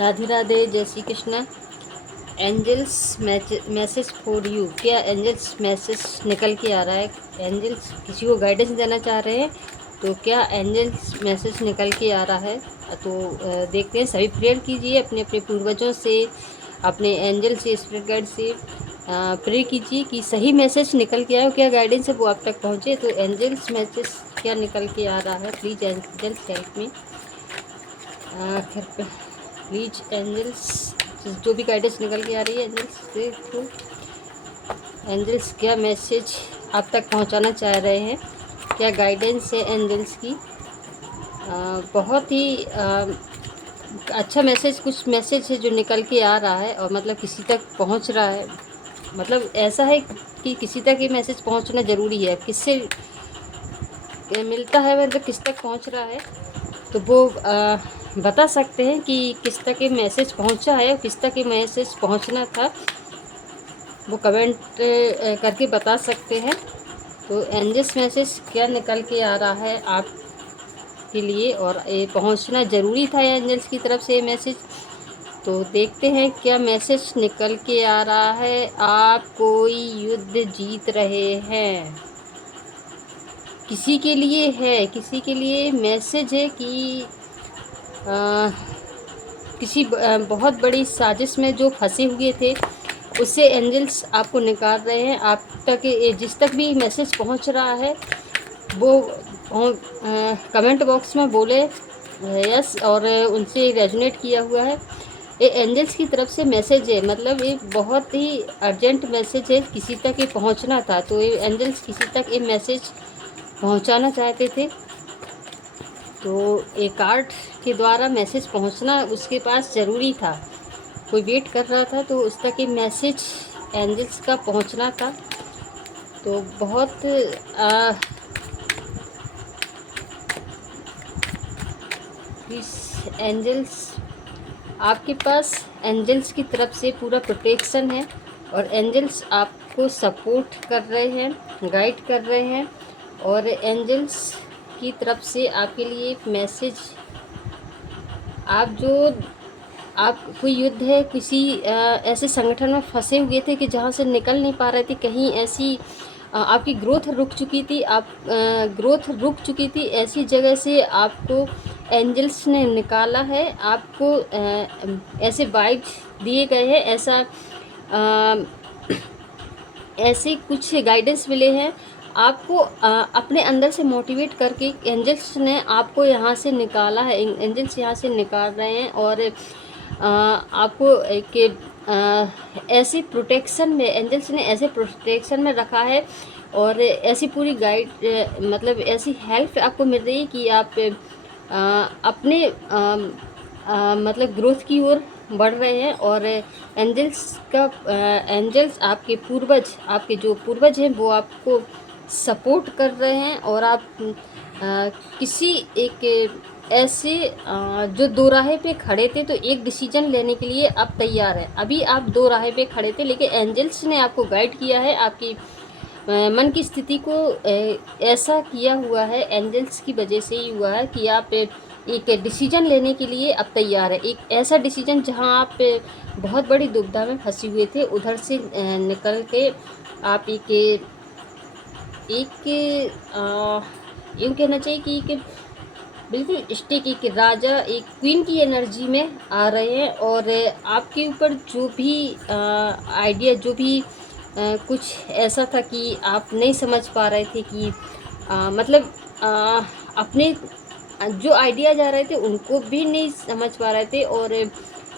राधे राधे, जय Shri Krishna. Angels message for you. क्या angels message निकल के आ रहा है? एंजल्स किसी को गाइडेंस देना चाह रहे हैं, तो क्या एंजल्स मैसेज निकल के आ रहा है? तो देखते हैं। सभी प्रेयर कीजिए अपने अपने पूर्वजों से, अपने एंजल से, स्पिरिट गाइड से प्रे कीजिए कि सही मैसेज निकल के आए, और क्या गाइडेंस है वो आप तक पहुँचे। तो एंजल्स मैसेज क्या निकल के आ रहा है? Please angels help me. Please angels, जो भी गाइडेंस निकल के आ रही है एंजल्स से थ्रू, एंजल्स क्या मैसेज आप तक पहुंचाना चाह रहे हैं? क्या गाइडेंस है एंजल्स की? बहुत ही अच्छा मैसेज, कुछ मैसेज है जो निकल के आ रहा है और मतलब किसी तक पहुंच रहा है। मतलब ऐसा है कि किसी तक ये मैसेज पहुंचना ज़रूरी है। किससे मिलता है, मतलब किस तक पहुंच रहा है, तो वो बता सकते हैं कि किस तक ये मैसेज पहुंचा है और किस तक ये मैसेज पहुंचना था। वो कमेंट करके बता सकते हैं। तो एंजल्स मैसेज क्या निकल के आ रहा है आपके लिए, और ये पहुंचना ज़रूरी था एंजल्स की तरफ से ये मैसेज। तो देखते हैं क्या मैसेज निकल के आ रहा है। आप कोई युद्ध जीत रहे हैं, किसी के लिए है, किसी के लिए मैसेज है कि किसी बहुत बड़ी साजिश में जो फंसे हुए थे, उससे एंजल्स आपको निकाल रहे हैं। आप तक जिस तक भी मैसेज पहुंच रहा है वो कमेंट बॉक्स में बोले यस, और उनसे रेजोनेट किया हुआ है। ये एंजल्स की तरफ से मैसेज है, मतलब ये बहुत ही अर्जेंट मैसेज है, किसी तक ये पहुंचना था। तो ये एंजल्स किसी तक ये मैसेज पहुंचाना चाहते थे। तो एक कार्ड के द्वारा मैसेज पहुंचना उसके पास ज़रूरी था। कोई वेट कर रहा था, तो उस तक ये मैसेज एंजल्स का पहुंचना था। तो बहुत इस एंजल्स, आपके पास एंजल्स की तरफ से पूरा प्रोटेक्शन है, और एंजल्स आपको सपोर्ट कर रहे हैं, गाइड कर रहे हैं। और एंजल्स की तरफ से आपके लिए एक मैसेज, आप कोई युद्ध है, किसी ऐसे संगठन में फंसे हुए थे कि जहाँ से निकल नहीं पा रहे थे। कहीं ऐसी आपकी ग्रोथ रुक चुकी थी, ग्रोथ रुक चुकी थी, ऐसी जगह से आपको एंजल्स ने निकाला है। आपको ऐसे वाइब्स दिए गए हैं, ऐसे कुछ गाइडेंस मिले हैं आपको। अपने अंदर से मोटिवेट करके एंजल्स ने आपको यहाँ से निकाला है। एंजल्स यहाँ से निकाल रहे हैं, और आपको एक ऐसी प्रोटेक्शन में, एंजल्स ने ऐसे प्रोटेक्शन में रखा है, और ऐसी पूरी गाइड, मतलब ऐसी हेल्प आपको मिल रही है कि आप अपने मतलब ग्रोथ की ओर बढ़ रहे हैं। और एंजल्स आपके पूर्वज, आपके जो पूर्वज हैं वो आपको सपोर्ट कर रहे हैं। और आप किसी एक ऐसे जो दो राहे पे खड़े थे, तो एक डिसीजन लेने के लिए आप तैयार हैं। अभी आप दो राहे पे खड़े थे, लेकिन एंजल्स ने आपको गाइड किया है, आपकी मन की स्थिति को ऐसा किया हुआ है, एंजल्स की वजह से ही हुआ है कि आप एक डिसीजन लेने के लिए अब तैयार है। एक ऐसा डिसीजन जहां आप बहुत बड़ी दुविधा में फंसे हुए थे, उधर से निकल के आप यूँ कहना चाहिए कि एक बिल्कुल स्टिक, एक राजा, एक क्वीन की एनर्जी में आ रहे हैं। और आपके ऊपर जो भी आइडिया, जो भी कुछ ऐसा था कि आप नहीं समझ पा रहे थे कि मतलब अपने जो आइडियाज आ रहे थे उनको भी नहीं समझ पा रहे थे, और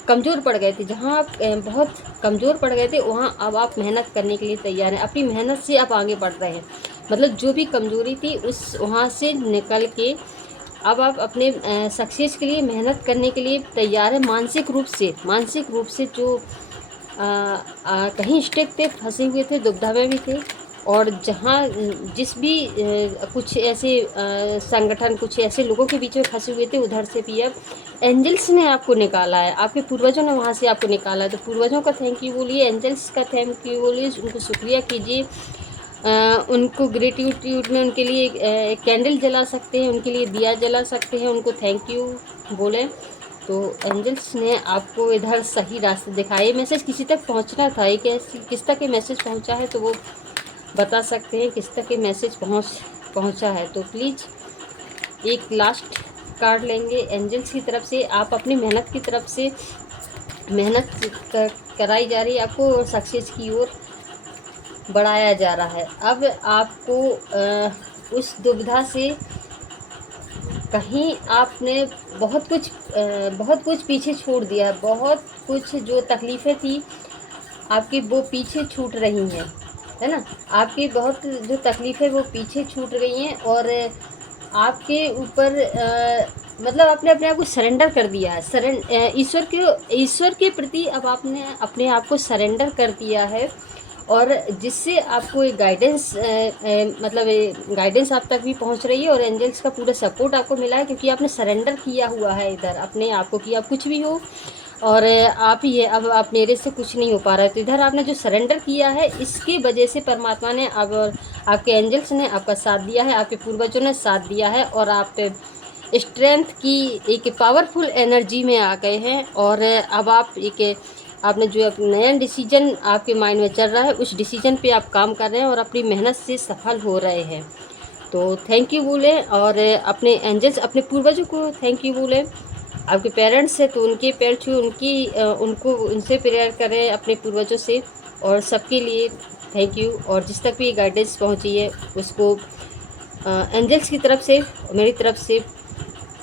कमज़ोर पड़ गए थे। जहाँ आप बहुत कमज़ोर पड़ गए थे, वहाँ अब आप मेहनत करने के लिए तैयार हैं। अपनी मेहनत से आप आगे बढ़ रहे हैं। मतलब जो भी कमज़ोरी थी उस वहाँ से निकल के अब आप अपने सक्सेस के लिए मेहनत करने के लिए तैयार है। मानसिक रूप से जो कहीं स्टेक पे फंसे हुए थे, दुविधा में भी थे, और जहाँ जिस भी कुछ ऐसे संगठन, कुछ ऐसे लोगों के बीच में फंसे हुए थे, उधर से भी अब एंजल्स ने आपको निकाला है। आपके पूर्वजों ने वहाँ से आपको निकाला है। तो पूर्वजों का थैंक यू बोलिए, एंजल्स का थैंक यू बोलिए, उनको शुक्रिया कीजिए। उनको ग्रेटिट्यूड में उनके लिए कैंडल जला सकते हैं, उनके लिए दिया जला सकते हैं, उनको थैंक यू बोलें। तो एंजल्स ने आपको इधर सही रास्ते दिखाए। ये मैसेज किसी तक पहुंचना था, ये किस तक ये मैसेज पहुंचा है तो वो बता सकते हैं किस तक ये मैसेज पहुंचा है। तो प्लीज़ एक लास्ट कार्ड लेंगे एंजल्स की तरफ से। आप अपनी मेहनत की तरफ से मेहनत कराई जा रही है आपको और सक्सेस की ओर बढ़ाया जा रहा है। अब आपको उस दुविधा से कहीं आपने बहुत कुछ पीछे छोड़ दिया है। बहुत कुछ जो तकलीफ़ें थी आपकी वो पीछे छूट रही हैं, है ना। आपकी बहुत जो तकलीफ़ें वो पीछे छूट गई हैं और आपके ऊपर मतलब आपने अपने आप को सरेंडर कर दिया है। ईश्वर के प्रति अब आपने अपने आप को सरेंडर कर दिया है और जिससे आपको एक गाइडेंस मतलब गाइडेंस आप तक भी पहुंच रही है और एंजल्स का पूरा सपोर्ट आपको मिला है क्योंकि आपने सरेंडर किया हुआ है इधर अपने आप को कि आप कुछ भी हो और आप ही है, अब आप मेरे से कुछ नहीं हो पा रहा है। तो इधर आपने जो सरेंडर किया है इसकी वजह से परमात्मा ने अब आपके एंजल्स ने आपका साथ दिया है, आपके पूर्वजों ने साथ दिया है और आप स्ट्रेंथ की एक पावरफुल एनर्जी में आ गए हैं। और अब आप आपने जो नया डिसीजन आपके माइंड में चल रहा है उस डिसीजन पे आप काम कर रहे हैं और अपनी मेहनत से सफल हो रहे हैं। तो थैंक यू बोलें और अपने एंजल्स अपने पूर्वजों को थैंक यू बोलें। आपके पेरेंट्स हैं तो उनके पैर छूए उनसे प्रेयर करें अपने पूर्वजों से और सबके लिए थैंक यू। और जिस तक भी गाइडेंस पहुंची है उसको एंजल्स की तरफ से मेरी तरफ से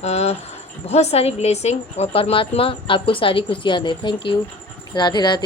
बहुत सारी ब्लेसिंग और परमात्मा आपको सारी खुशियाँ दे। Thank you. राधे राधे।